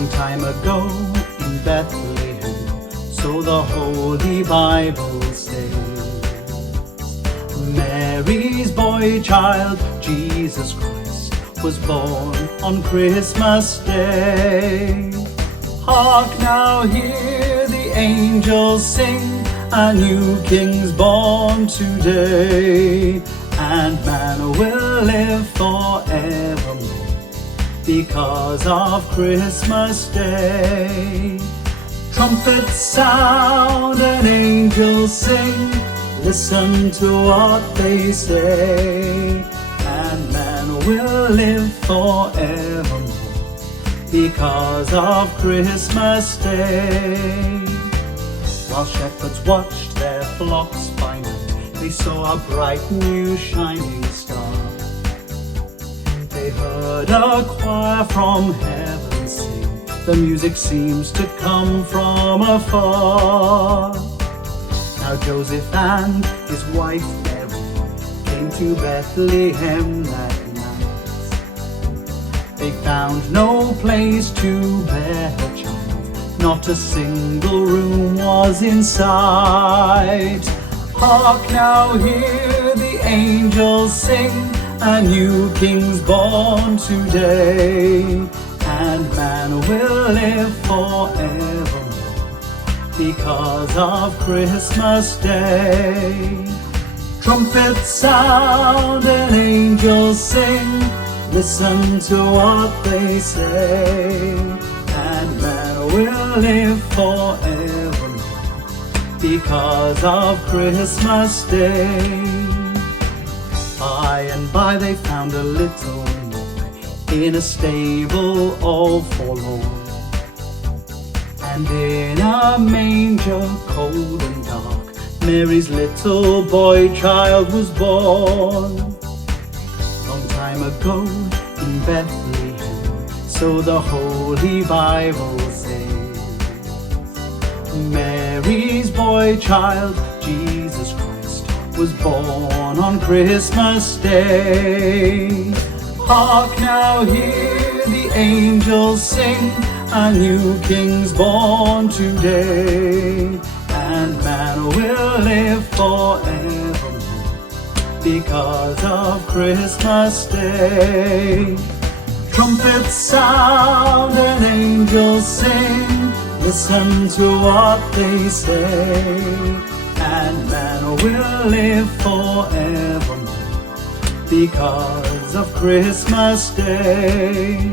Long time ago in Bethlehem, so the Holy Bible says, Mary's boy child, Jesus Christ, was born on Christmas Day. Hark now, hear the angels sing, a new king's born today, and man will live forevermore because of Christmas Day. Trumpets sound and angels sing, listen to what they say, and man will live forevermore because of Christmas Day. While shepherds watched their flocks by night, they saw a bright new shining star. They heard a choir from heaven sing, the music seems to come from afar. Now Joseph and his wife Mary came to Bethlehem that night. They found no place to bear her child, not a single room was in sight. Hark now, hear the angels sing, a new king's born today, and man will live forevermore because of Christmas Day. Trumpets sound and angels sing, listen to what they say, and man will live forevermore because of Christmas Day. By and by they found a little nook in a stable all forlorn, and in a manger cold and dark, Mary's little boy child was born. Long time ago in Bethlehem, so the Holy Bible says, Mary's boy child, Jesus Christ, was born on Christmas Day. Hark now, hear the angels sing, a new king's born today, and man will live forevermore because of Christmas Day. Trumpets sound and angels sing, listen to what they say, and man will live forevermore because of Christmas Day.